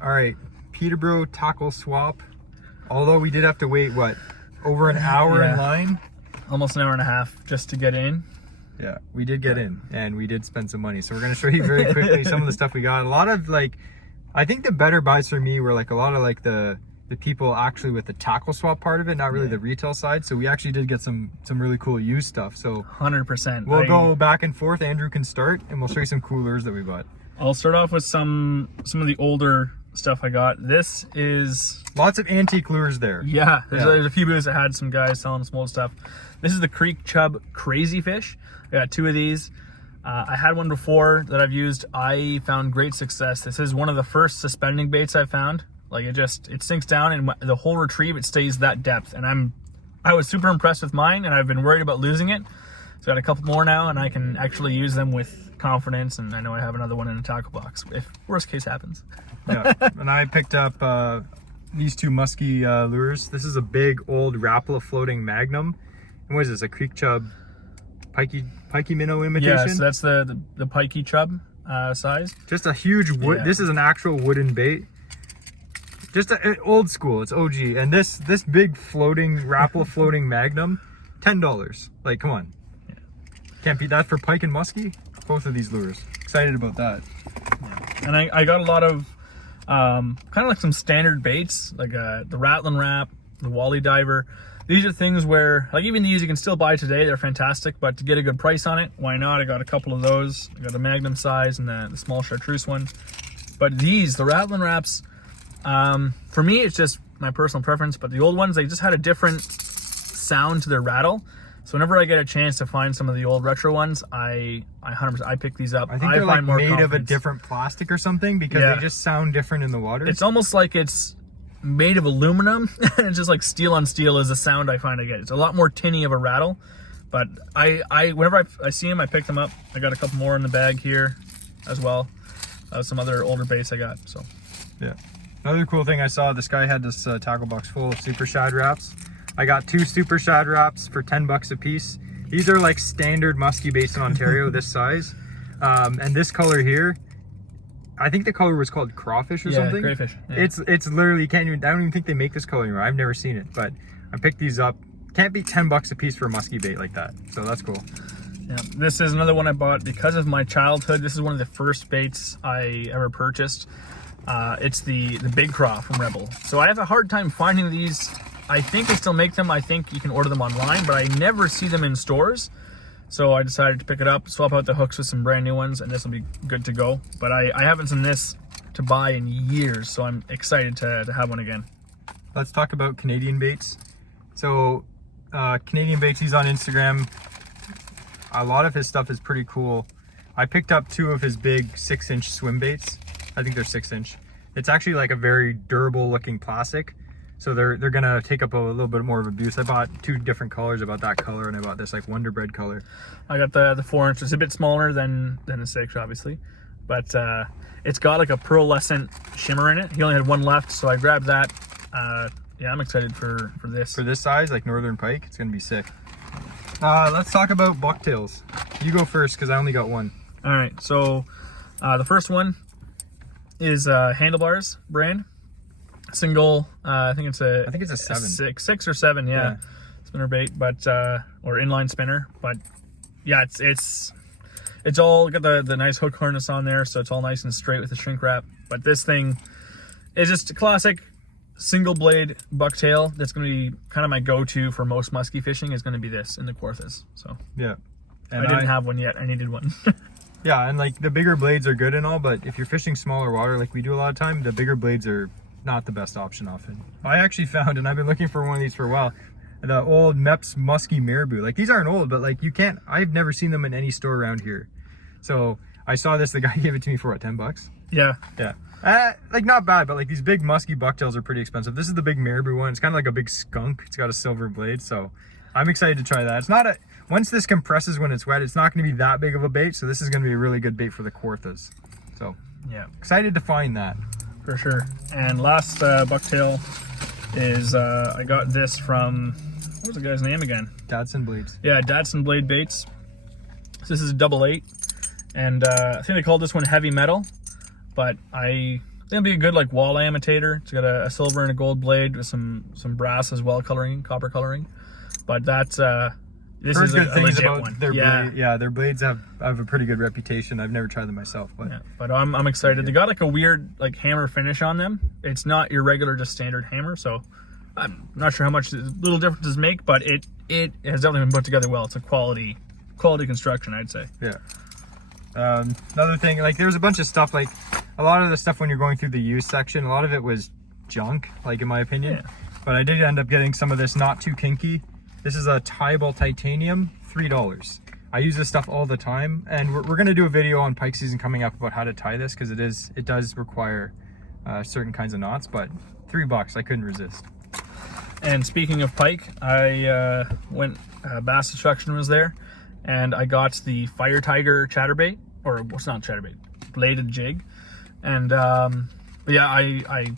All right, Peterborough Tackle Swap. Although we did have to wait, what, over an hour in line? Almost an hour and a half just to get in. Yeah, we did get in and we did spend some money. So we're going to show you very quickly some of the stuff we got. A lot of like, I think the better buys for me were like a lot of like the people actually with the tackle swap part of it, not really the retail side. So we actually did get some really cool used stuff. So 100%. We'll go back and forth. Andrew can start and we'll show you some cool lures that we bought. I'll start off with some of the older stuff I got. This is lots of antique lures there. Yeah, there's a few booths that had some guys selling some old stuff. This is the Creek Chub Crazy Fish. I got 2 of these. I had one before that I've used. I found great success. This is one of the first suspending baits I found. Like it sinks down and the whole retrieve, it stays that depth. And I was super impressed with mine and I've been worried about losing it. So I got a couple more now and I can actually use them with confidence. And I know I have another one in the tackle box if worst case happens. Yeah, and I picked up these 2 Muskie lures. This is a big old Rapala floating Magnum. And what is this, a Creek Chub pikey minnow imitation? Yeah, so that's the pikey chub size. Just a huge wood. Yeah. This is an actual wooden bait. Just old school. It's OG. And this big floating Rapala floating Magnum, $10. Like, come on. Yeah. Can't beat that for pike and muskie. Both of these lures. Excited about that. Yeah. And I got a lot of kind of like some standard baits, like the Rattling Wrap, the Wally Diver. These are things where, like, even these you can still buy today. They're fantastic, but to get a good price on it, why not? I got a couple of those. I got the Magnum size and the small chartreuse one. But these, the Rattling Wraps, for me, it's just my personal preference. But the old ones, they just had a different sound to their rattle. So whenever I get a chance to find some of the old retro ones, I 100% I pick these up. I think they're like made of a different plastic or something because they just sound different in the water. It's almost like it's made of aluminum. It's just like steel on steel is the sound I find I get. It's a lot more tinny of a rattle. But whenever I see them, I pick them up. I got a couple more in the bag here as well. Some other older baits I got. So yeah. Another cool thing I saw, this guy had this tackle box full of Super Shad wraps. I got 2 Super Shad wraps for $10 a piece. These are like standard muskie baits in Ontario, this size. And this color here, I think the color was called crawfish or something. Crayfish. Yeah. It's literally, I don't even think they make this color anymore. I've never seen it, but I picked these up. Can't beat $10 a piece for a muskie bait like that. So that's cool. Yeah, this is another one I bought because of my childhood. This is one of the first baits I ever purchased. It's the Big Craw from Rebel. So I have a hard time finding these. I think they still make them. I think you can order them online, but I never see them in stores. So I decided to pick it up, swap out the hooks with some brand new ones, and this will be good to go. But I haven't seen this to buy in years, so I'm excited to have one again. Let's talk about Canadian baits. So Canadian baits, he's on Instagram. A lot of his stuff is pretty cool. I picked up 2 of his big 6-inch swim baits. I think they're 6-inch. It's actually like a very durable looking plastic. So they're gonna take up a little bit more of abuse. I bought 2 different colors. I bought that color and I bought this like Wonder Bread color. I got the 4-inch. It's a bit smaller than the 6, obviously, but it's got like a pearlescent shimmer in it. He only had 1 left, so I grabbed that. Yeah, I'm excited for this. For this size, like Northern Pike, it's gonna be sick. Let's talk about bucktails. You go first because I only got 1. All right, so the first one is Handlebars brand. Single, I think it's a 7. 6 or 7, yeah. Spinner bait, but or inline spinner, but yeah, it's all got the nice hook harness on there, so it's all nice and straight with the shrink wrap. But this thing is just a classic single blade bucktail. That's going to be kind of my go-to for most muskie fishing. Is going to be this in the Kawarthas. So yeah, and I didn't have one yet. I needed one. Yeah, and like the bigger blades are good and all, but if you're fishing smaller water like we do a lot of time, the bigger blades are not the best option often. I actually found, and I've been looking for one of these for a while, the old Mepps Muskie Marabou. Like these aren't old, but like I've never seen them in any store around here. So I saw this, the guy gave it to me for what, $10? Yeah. Yeah. Like not bad, but like these big musky bucktails are pretty expensive. This is the big Marabou one. It's kind of like a big skunk. It's got a silver blade, so I'm excited to try that. It's not once this compresses when it's wet, it's not going to be that big of a bait, so this is going to be a really good bait for the Kawarthas. So yeah, excited to find that. For sure. And last bucktail is I got this from, what was the guy's name again? Dadson Blades. Yeah, Dadson Blade Baits. So this is a 888, and I think they called this one Heavy Metal, but I It'll be a good like walleye imitator. It's got a silver and a gold blade with some brass as well, copper coloring. But that's this Heard is good a things legit about one. their Yeah. blade. Yeah, their blades have a pretty good reputation. I've never tried them myself, but Yeah, but I'm excited. They got like a weird like hammer finish on them. It's not your regular just standard hammer, so I'm not sure how much little differences make, but it has definitely been put together well. It's a quality construction, I'd say. yeah. Another thing, like there's a bunch of stuff, like a lot of the stuff when you're going through the used section, a lot of it was junk, like in my opinion. Yeah. But I did end up getting some of this not too kinky. This is a tie-ball titanium, $3. I use this stuff all the time, and we're gonna do a video on pike season coming up about how to tie this, because it does require certain kinds of knots, but $3, I couldn't resist. And speaking of pike, I went, Bass Destruction was there, and I got the Fire Tiger chatterbait, or it's not chatterbait, bladed jig. And yeah, I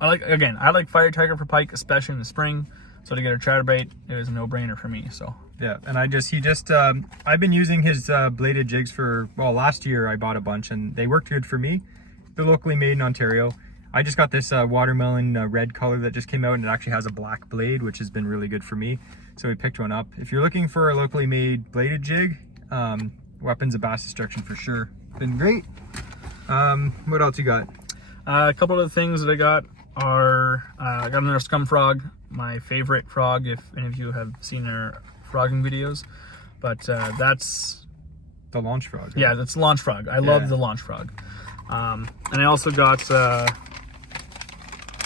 like Fire Tiger for pike, especially in the spring. So to get a chatterbait, it was a no-brainer for me. So yeah, and I've been using his bladed jigs for, well, last year I bought a bunch and they worked good for me. They're locally made in Ontario. I just got this watermelon red color that just came out, and it actually has a black blade, which has been really good for me. So we picked one up. If you're looking for a locally made bladed jig, Weapons of Bass Destruction for sure. Been great. What else you got? A couple of the things that I got are, I got another scum frog, my favorite frog, if any of you have seen our frogging videos. But that's the launch frog. Right? Yeah, that's the launch frog. I love the launch frog. And I also got,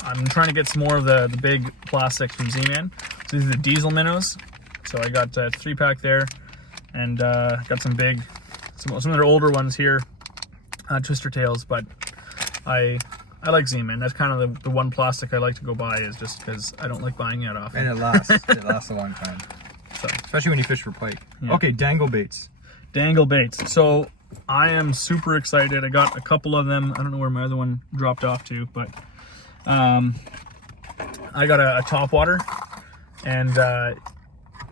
I'm trying to get some more of the big plastics from Z-Man. So these are the diesel minnows. So I got a 3-pack there, and got some of their older ones here, twister tails. But I like Z-Man. That's kind of the one plastic I like to go buy, is just because I don't like buying it often. And it lasts. It lasts a long time. So, especially when you fish for pike. Yeah. Okay, dangle baits. Dangle baits. So I am super excited. I got a couple of them. I don't know where my other one dropped off to, but I got a Topwater, and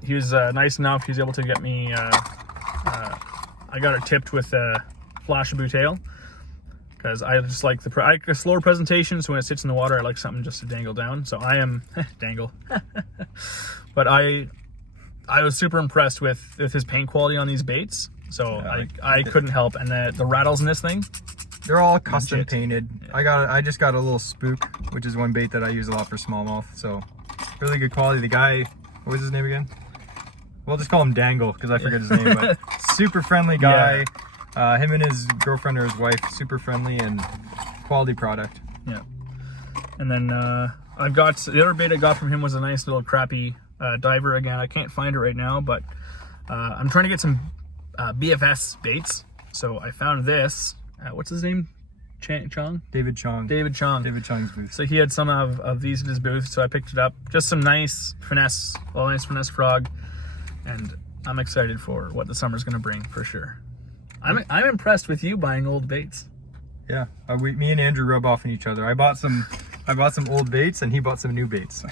he was nice enough. He was able to get me. I got it tipped with a Flashaboo tail, because I just like I like a slower presentation. So when it sits in the water, I like something just to dangle down. So I am dangle, but I was super impressed with his paint quality on these baits. So yeah, I couldn't help. And the rattles in this thing, they're all custom painted. Yeah. I just got a little spook, which is one bait that I use a lot for smallmouth. So really good quality. The guy, what was his name again? We'll just call him Dangle, because I forget his name, but super friendly guy. Yeah. Him and his girlfriend or his wife, super friendly and quality product. Yeah. And then I've got, the other bait I got from him was a nice little crappie diver. Again, I can't find it right now, but I'm trying to get some BFS baits. So I found this. What's his name? Chong? David Chong. David Chong. David Chong's booth. So he had some of these at his booth, so I picked it up. Just some nice finesse frog, and I'm excited for what the summer's going to bring for sure. I'm impressed with you buying old baits. Yeah, me and Andrew rub off on each other. I bought some old baits, and he bought some new baits.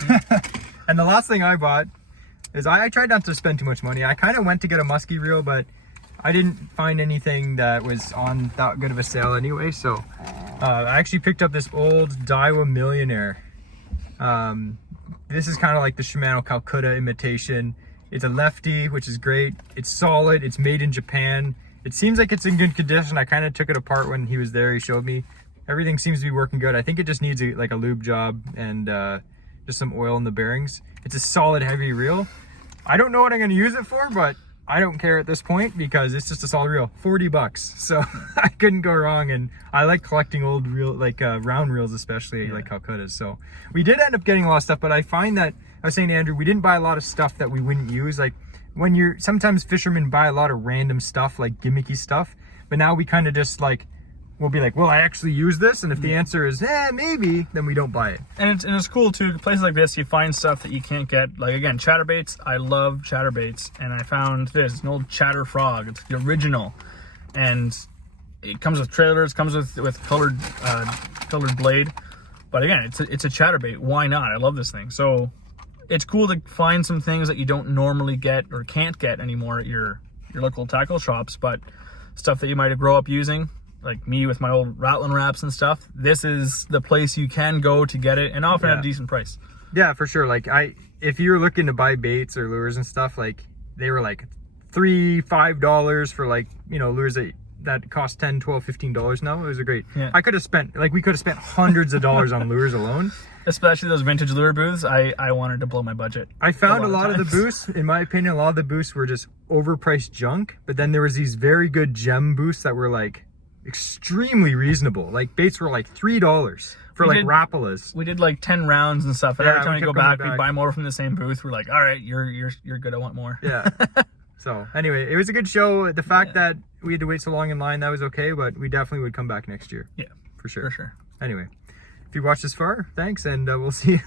And the last thing I bought is I tried not to spend too much money. I kind of went to get a muskie reel, but I didn't find anything that was on that good of a sale anyway. So I actually picked up this old Daiwa Millionaire. This is kind of like the Shimano Calcutta imitation. It's a lefty, which is great. It's solid. It's made in Japan. It seems like it's in good condition. I kind of took it apart when he was there. He showed me. Everything seems to be working good. I think it just needs like a lube job and just some oil in the bearings. It's a solid heavy reel. I don't know what I'm going to use it for, but I don't care at this point because it's just a solid reel. $40. So I couldn't go wrong. And I like collecting old reel, like round reels, especially like Calcuttas. So we did end up getting a lot of stuff, but I find that, I was saying to Andrew, we didn't buy a lot of stuff that we wouldn't use. Like when sometimes fishermen buy a lot of random stuff, like gimmicky stuff, but now we kind of just like, we'll be like, well, I actually use this, and if the answer is, maybe, then we don't buy it. And it's cool too, places like this, you find stuff that you can't get, like again, chatterbaits. I love chatterbaits, and I found this, it's an old chatter frog. It's the original, and it comes with trailers, comes with colored blade, but again, it's a chatterbait. Why not? I love this thing. So it's cool to find some things that you don't normally get or can't get anymore at your local tackle shops, but stuff that you might have grown up using. like me with my old rattling wraps and stuff, this is the place you can go to get it, and often at a decent price. Yeah, for sure. Like if you're looking to buy baits or lures and stuff, like they were like $3-5 for like, you know, lures that cost $10, $12, $15 now. It was a great. Yeah. We could have spent hundreds of dollars on lures alone. Especially those vintage lure booths. I wanted to blow my budget. I found a lot of the booths, in my opinion, a lot of the booths were just overpriced junk. But then there was these very good gem booths that were like extremely reasonable. Like baits were like $3 for like Rapalas. We did like 10 rounds and stuff. And every time we go back, we buy more from the same booth. We're like, all right, you're good. I want more. Yeah. So anyway, it was a good show. The fact that we had to wait so long in line, that was okay. But we definitely would come back next year. Yeah, for sure. For sure. Anyway, if you watched this far, thanks, and we'll see you.